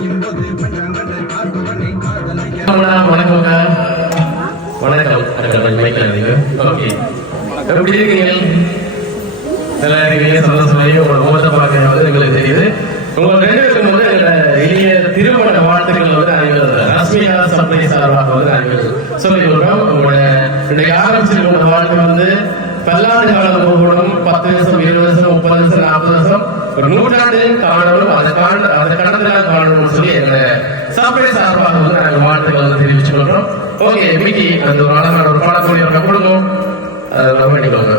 வணக்கம் வணக்கம்க்கா. வணக்கம். வணக்கம். Michael okay. எப்படி இருக்கீங்க? நல்லா இருக்கீங்க. சந்தோஷமாயி உங்களோட முகத்தை பார்க்கறது எங்களுக்கு தெரியுது. உங்க ரெண்டு பேருக்கும் வந்து எங்களோட இனிய திருமண வாழ்த்துக்கள் வந்து நாங்கள் ரஷ்மிகா சப்ளை சார்பாக வந்து நாங்கள் சொல்லிக் கொடுக்கிறோம் உங்களோட இன்றைக்கு ஆரம்பிச்சிருக்கிற வாழ்க்கை வந்து பல்லாண்டு காலம் போகணும். பத்து வருஷம் இருபது வருஷம் முப்பது வருஷம் நாற்பது வருஷம். ஒரு நூற்றாண்டு காணணும் அதை காண அதை கடந்தெல்லாம் காணணும்னு சொல்லி எங்களை சப்ளை சார்பாக வந்து நாங்கள் வாழ்த்துக்கள் தெரிவிச்சு கொள்றோம் ஓகே மிக்கி அந்த ஒரு அழகான ஒரு பாடக்கூடிய ஒரு கொடுங்க அதை பண்ணிக்கோங்க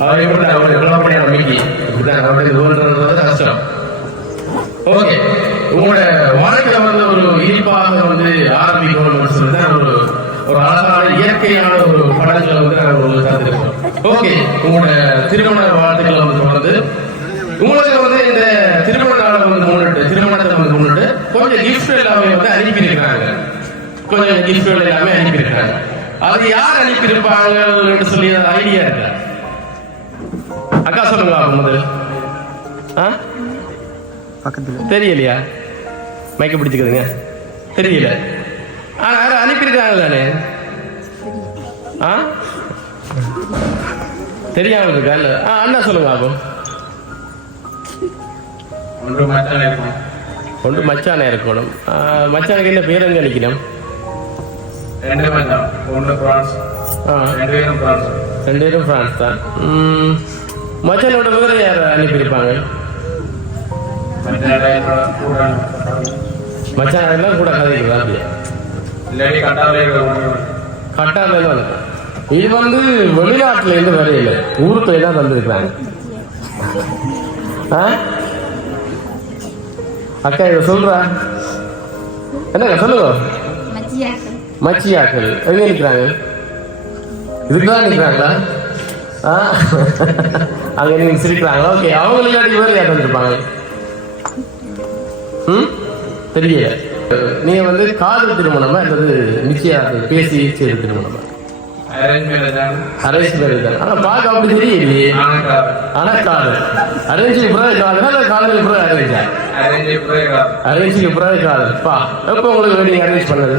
அவன் எப்படி அவன் எவ்வளவு பண்ணியான மிக்கி இப்படிதான் அப்படி தோன்றது ஓகே உங்களோட திருமண வாழ்த்துக்களை வந்து தொடர்ந்து உங்களுக்கு வந்து இந்த திருமண நாளை வந்து முன்னிட்டு திருமணத்தை வந்து முன்னிட்டு கொஞ்சம் கிஃப்ட் எல்லாமே வந்து அனுப்பியிருக்கிறாங்க. கொஞ்சம் கிஃப்ட்கள் எல்லாமே அனுப்பியிருக்கிறாங்க. அது யார் அனுப்பியிருப்பாங்கன்னு சொல்லி ஐடியா இருக்கா? அக்கா சொல்லுங்க பாப்போம் முதல்ல. ஆ? பக்கத்துல. தெரியலையா? மைக்க பிடிச்சுக்கிறதுங்க தெரியல. ஆனா யாரும் அனுப்பியிருக்காங்க தானே ஆ? தெரியாம இருக்கா இல்ல. ஆ அண்ணா சொல்லுங்க அப்போ ஒன்று மச்சான் இருக்கும் ஒன்று மச்சான இருக்கணும். மச்சானுக்கு என்ன பேர் எங்க நிக்கணும்? ரெண்டு மச்சான் ஒன்று பிரான்ஸ். ஆ. ரெண்டு பேரும் பிரான்ஸ். ரெண்டு பேரும் பிரான்ஸ் தான். மச்சானோட வேற யார் அனுப்பியிருப்பாங்க? மச்சான் எல்லாம் கூட இல்லாட்டி கட்டாலே கட்டால வந்து இது வந்து வெளிநாட்டுல இருந்து வரையில ஊருக்குள்ளே தான் தந்திருக்கிறாங்க ஆ? அக்கா இதை சொல்றா. என்னங்க சொல்லுங்க. மச்சியாக்கள். எங்க நிற்கிறாங்க இதுக்குதான் நிற்கிறாங்களா ஆ? அங்க நீங்க சிரிக்கிறாங்களா? ஓகே அவங்க இல்லாட்டி வேறு யார் தந்திருப்பாங்க ம்? தெரியல. நீங்க வந்து காதல் திருமணமா? அல்லது நிச்சயம் பேசி செய்த திருமணமா? அரேஞ்ச் மேரேஜ் தான். அரேஞ்ச் ஆனா பார்க்க அப்படி தெரியலையே. ஆனா காதல் அரேஞ்சுக்கு பிறகு காதல் இல்ல காதலுக்கு பிறகு அரேஞ்சா அரேஞ்ச் புரியக்கார் அரேஞ்சுக்கு பிறகு காதல் பா எப்போ உங்களுக்கு வெட்டிங் அரேஞ்ச் பண்ணது?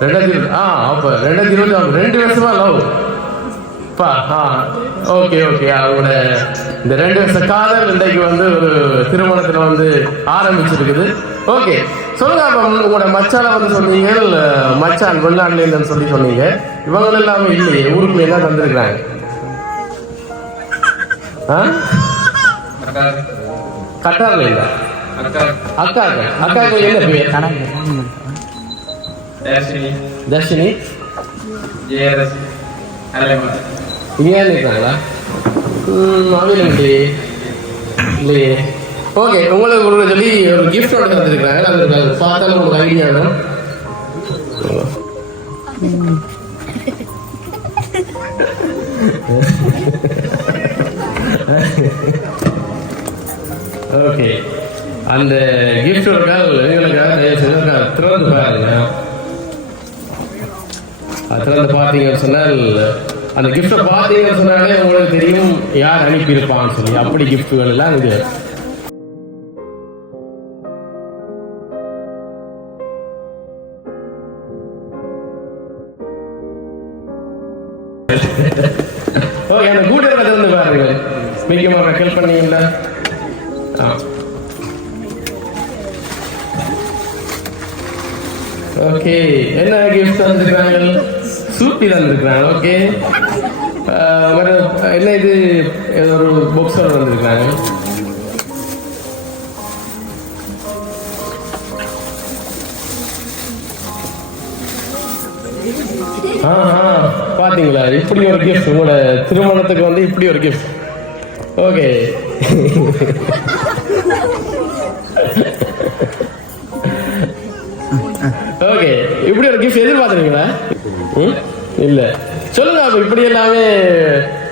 ரெண்டாயிரத்தி ஆ அப்ப ரெண்டாயிரத்தி இருபத்தி ரெண்டு வருஷமா லவ் பா ஆ ஓகே ஓகே அவங்களோட இந்த ரெண்டு வருஷ காதல் இன்றைக்கு வந்து ஒரு திருமணத்துல வந்து ஆரம்பிச்சிருக்குது. ஓகே சொல்லுங்க உங்களோட மச்சான வந்து சொன்னீங்க மச்சான் வெளிநாட்டுல இல்லைன்னு சொல்லி சொன்னீங்க. இவங்க எல்லாமே இல்லையே ஊருக்குள்ள என்ன தந்திருக்கிறாங்க. கட்டார்ல இல்ல? அக்கார் அக்காக்கு அக்காக்கு என்ன பேர்? தர்ஷினி. இங்கே இருக்காங்களா? அவையில் இல்லையே. ஓகே உங்களுக்கு கொடுக்க சொல்லி ஒரு கிஃப்ட் ஒன்று தந்துருக்காங்க அது பார்த்தாலும் உங்களுக்கு ஐடியா வேணும் ஓகே அந்த கிஃப்ட் இருக்கால் எங்களுக்காக தயவு செய்து திறந்து பாருங்க. திறந்து பார்த்தீங்கன்னு சொன்னால் அந்த கிஃப்டை பார்த்தீங்கன்னு சொன்னாலே உங்களுக்கு தெரியும் யார் அனுப்பியிருப்பான்னு சொல்லி. அப்படி கிஃப்ட்டுகள் எல்லாம் இது ஓகே அந்த கூட்டத்தை இருந்து பாருங்கள். மிக்க ஹெல்ப் பண்ணீங்களா? ஆ. ஓகே என்ன கிஃப்ட் தந்திருக்காங்க சூப்பி தந்திருக்காங்க ஓகே. வேற என்ன இது? ஒரு பாக்ஸ் வந்திருக்காங்க ஆ ஆ. பாத்தீங்களா? இப்படி ஒரு கிஃப்ட் உங்களோட திருமணத்துக்கு வந்து இப்படி ஒரு கிஃப்ட் ஓகே ஓகே இப்படி ஒரு கிஃப்ட் எதிர்பார்த்துருக்கீங்களா? ம்? இல்ல. சொல்லுங்க அப்ப இப்படி எல்லாமே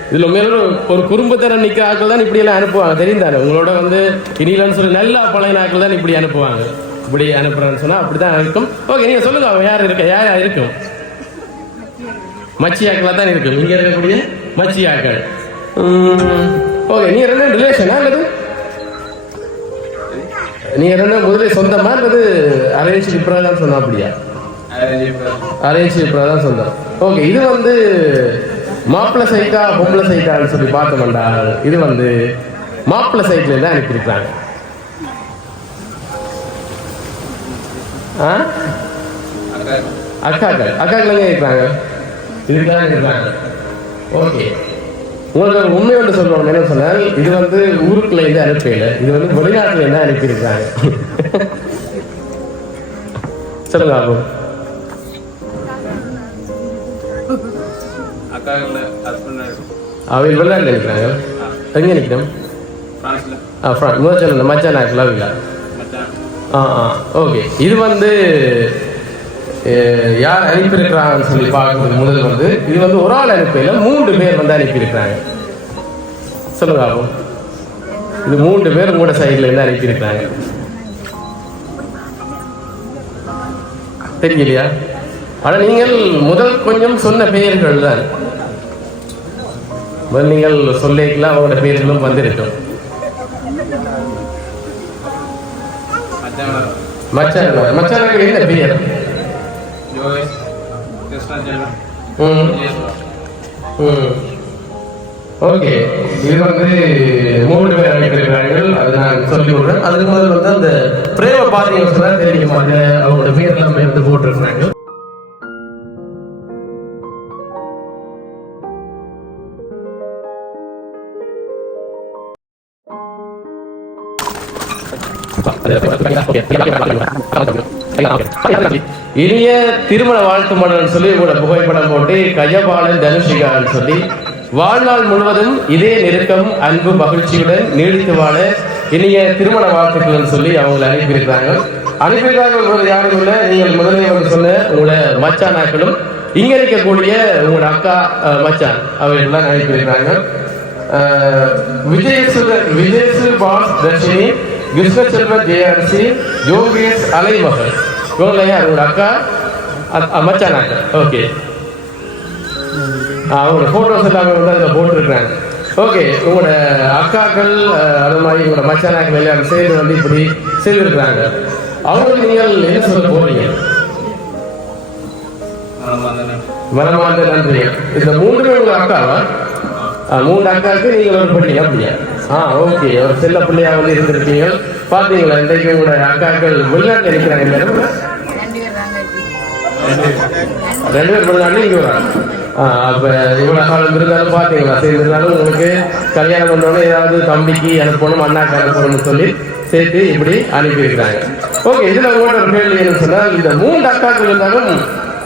இதுல மேலும் ஒரு குடும்பத்தினர் நிக்கிற ஆட்கள் தான் இப்படி எல்லாம் அனுப்புவாங்க. தெரியும் தானே? உங்களோட வந்து இனியிலன்னு சொல்லி நல்லா பழைய ஆட்கள் தான் இப்படி அனுப்புவாங்க. இப்படி அனுப்புறான்னு சொன்னா அப்படிதான் இருக்கும். ஓகே நீங்க சொல்லுங்க அவன் யார் இருக்க? யார் யார் இருக்கும்? மச்சியாக்களா தான் இருக்கும் இங்க இருக்கக்கூடிய மச்சியாக்கள். ஓகே நீங்க ரெண்டு ரிலேஷனா அல்லது? நீ ரெண்டு முதலே சொந்தமா அல்லது அரேஞ்ச் இப்பதான் சொன்னா அப்படியா? அரேஞ்ச் தான் சொந்தம் ஓகே இது வந்து மாப்பிள்ளை சைட்டா பொம்பளை சைட்டான்னு சொல்லி பார்த்தோம்டா. இது வந்து மாப்பிள்ளை சைட்ல தான் அனுப்பியிருக்காங்க ஆ? அக்காக்கள். அக்காக்கள் எங்கே இருக்கிறாங்க? இதுதான் இருக்கிறாங்க ஓகே உங்களுக்கு ஒரு உண்மை ஒன்று என்ன சொன்னால் இது வந்து ஊருக்குள்ள இருந்து அனுப்பல இது வந்து வெளிநாட்டுல இருந்து அனுப்பியிருக்காங்க? சொல்லுங்க அப்போ ஹஸ்பண்ட் அவங்க வெளிநாட்டில் இருக்கிறாங்க எங்க நிற்கணும் ஆ ஃப்ரான் முதல் சொன்ன மச்சான் நாக்கில் இல்லை ஆ ஆ. ஓகே இது வந்து யார் அனுப்பியிருக்கிறாங்கன்னு சொல்லி பார்க்குறது முதல் வந்து இது வந்து ஒரு ஆள் அனுப்பையில மூன்று பேர் வந்து அனுப்பியிருக்கிறாங்க. சொல்லுங்க ஆகும் இது மூன்று பேர் உங்களோட சைடில் இருந்து அனுப்பியிருக்கிறாங்க. தெரியலையா ஆனால் நீங்கள் முதல் கொஞ்சம் சொன்ன பெயர்கள் தான். முதல் நீங்கள் சொல்லிக்கலாம் அவங்களோட பெயர்களும் வந்திருக்கும். மச்சான் மச்சான் மச்சானுக்கு என்ன பெயர்? ஓகே இது வந்து மூன்று பேர் அழைக்கிறார்கள் அது நான் சொல்லி கொடுறேன் அதுக்கு முதல்ல வந்து அந்த பிரேம பாத்தீங்கன்னு சொன்னா தெரியும் அந்த அவங்களோட பேர் எல்லாமே வந்து போட்டிருக்கிறாங்க இனிய திருமண வாழ்த்து மன்னன் சொல்லி கூட புகைப்படம் போட்டு கஜபாலன் தனுஷிகான்னு சொல்லி வாழ்நாள் முழுவதும் இதே நெருக்கம் அன்பு மகிழ்ச்சியுடன் நீடித்து வாழ இனிய திருமண வாழ்த்துக்கள்னு சொல்லி அவங்களை அனுப்பியிருக்கிறாங்க. அனுப்பியிருக்காங்க ஒரு யாரும் இல்லை நீங்கள் முதலே வந்து சொன்ன உங்களோட மச்சானாக்களும் இங்க இருக்கக்கூடிய உங்களோட அக்கா மச்சான் அவைகள்லாம் எல்லாம் அஹ், விஜயசு விஜயசு பாஸ் தர்ஷினி கிருஷ்ணச்செல்வ ஜெயரசி யோகேஷ் அலைமகள். இவங்கள யார் அக்கா அ- அ, மச்சான் அக்கா ஓகே அவங்களோட ஃபோட்டோஸ் எல்லாமே வந்து அதில் போட்டிருக்கிறாங்க ஓகே உங்களோட அக்காக்கள் அது மாதிரி உங்களோட மச்சானாக்கள் எல்லாரும் சேர்ந்து வந்து இப்படி செய்திருக்கிறாங்க அவங்களுக்கு நீங்கள் என்ன சொல்ல போறீங்க மனமார்ந்த நன்றி இந்த மூன்று உங்க அக்காவா மூன்று அக்காவுக்கு நீங்கள் ஒரு பிள்ளை அப்படியா ஆ ஓகே. ஒரு செல்ல பிள்ளையாக வந்து இருந்திருக்கீங்க. பாத்தீங்களா இன்றைக்கு உங்களோட அக்காக்கள் வெளிநாட்டில் இருக்கிறாங்க. மேடம் ரெண்டு பேர் வெளிநாட்டில் இங்கே வராங்க. ஆ அப்போ இவ்வளோ காலம் இருந்தாலும் பார்த்தீங்களா சரி இருந்தாலும் உங்களுக்கு கல்யாணம் பண்ணோன்னே ஏதாவது தம்பிக்கு அனுப்பணும் அண்ணாக்கு அனுப்பணும்னு சொல்லி சேர்த்து இப்படி அனுப்பி இருக்கிறாங்க ஓகே இதில் உங்களோட ஒரு கேள்வி என்ன சொன்னால் இந்த மூன்று அக்காக்கள் இருந்தாலும்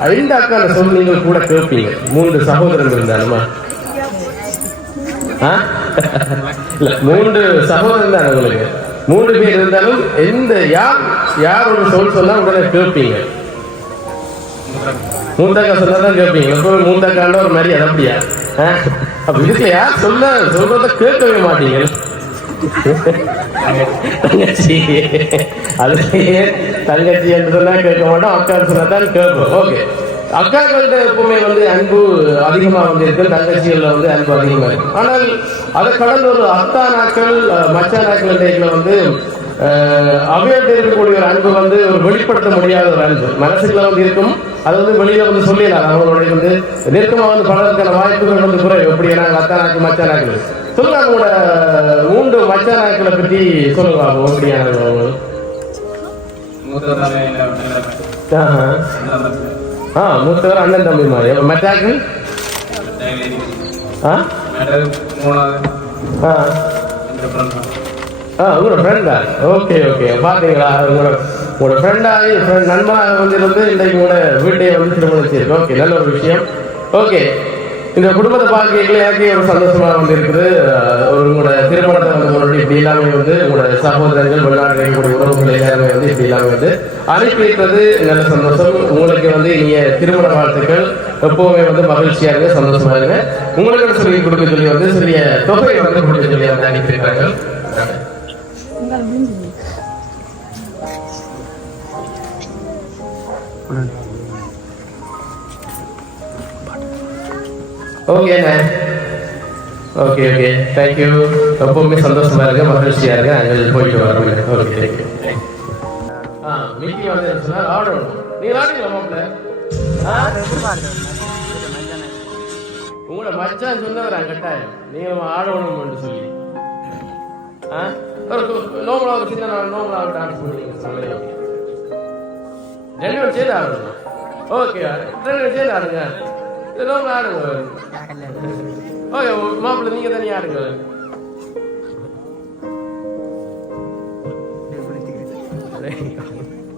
ஐந்து அக்கா சொல் நீங்கள் கூட கேட்பீங்க. மூன்று சகோதரர்கள் இருந்தாலுமா? ஆ? மூன்று சகோதரன் தான் உங்களுக்கு மூன்று பேர் இருந்தாலும் எந்த யார் யார் ஒரு சொல் சொன்னா உடனே கேட்பீங்க. மூத்தக்கா சொன்னா தான் கேட்பீங்க. எப்பவும் மூத்தக்காண்ட ஒரு மரியாதை அப்படியா? அப்ப இதுல யார் சொல்ல சொல்றத கேட்கவே மாட்டீங்க. தங்கச்சி. அதுலயே தங்கச்சி என்று சொன்னா கேட்க மாட்டோம் அக்கா சொன்னா தான் கேட்போம். ஓகே. அக்காக்கள்கிட்ட எப்பவுமே வந்து அன்பு அதிகமா வந்து இருக்கு. தங்கச்சிகள்ல வந்து அன்பு அதிகமா இருக்கு. ஆனால் அதை கடந்த ஒரு அத்தா நாட்கள் மச்சா நாட்கள் டேட்ல வந்து அவையோட்டு இருக்கக்கூடிய ஒரு அன்பு வந்து ஒரு வெளிப்படுத்த முடியாத ஒரு அன்பு. மனசுக்குள்ள வந்து இருக்கும். அது வந்து வெளியில வந்து சொல்லிடலாம். அவங்களுடைய வந்து நெருக்கமா வந்து பலருக்கான வாய்ப்புகள் வந்து குறைவு. எப்படி நாங்கள் அத்தா நாக்கு மச்சா நாட்கள். சொல்லுங்க உங்களோட மூன்று மச்சா நாட்களை பற்றி சொல்லுங்க எப்படியான அவங்க? ஆ மூத்தவர் அண்ணன் தம்பி மாதிரி. அப்ப மச்சாக்கள் ஆ ஆ? ஆ. உங்களோட ஃப்ரெண்டா ஓகே ஓகே பார்த்தீங்களா உங்களோட உங்களோட ஃப்ரெண்டாகி நண்பனாக வந்து இருந்து இன்றைக்கு உங்களோட வீட்டையே வந்து திருமணம் செய்யுது ஓகே நல்ல ஒரு விஷயம். ஓகே இந்த குடும்பத்தை பார்க்கல எனக்கு ஒரு சந்தோஷமா வந்து இருக்குது ஒரு உங்களோட திருமணத்தை வந்து முன்னாடி இப்படி எல்லாமே வந்து உங்களோட சகோதரர்கள் வெளிநாடு இருக்கக்கூடிய உறவுகள் எல்லாமே வந்து இப்படி எல்லாமே வந்து அனுப்பி வைத்தது நல்ல சந்தோஷம். உங்களுக்கு வந்து இனிய திருமண வாழ்த்துக்கள். எப்பவுமே வந்து மகிழ்ச்சியா இருங்க சந்தோஷமா இருங்க. உங்களுக்கு சொல்லி கொடுக்க சொல்லி வந்து சிறிய தொகையை வந்து கொடுக்க சொல்லி வந்து அனுப்பியிருக்காங்க ஓகேண்ணே ஓகே ஓகே தேங்க்யூ ரொம்பவுமே சந்தோஷமா இருக்கு. மகிழ்ச்சியா இருக்கு. நாங்கள் போயிட்டு வரோம் ஓகே தேங்க்யூ ஆ மீட்டிங் வந்து சொன்னா ஆடணும் நீங்க ஆடுங்களா மாப்பிள்ள ஆ? உங்களோட மச்சான் சொன்னவரா கட்டாயம். நீங்க ஆடணும்னு சொல்லி. ஒரு நோமலா ஒரு சின்ன நோமலா டான்ஸ் பண்ணுவீங்க ரெண்டு பேரும் சேர்ந்து ஆடணும் ஓகே ரெண்டு பேரும் சேர்ந்து ஆடுங்க நோமலா ஆடுங்க ஓகே மாப்பிள்ள நீங்க தனியா ஆடுங்க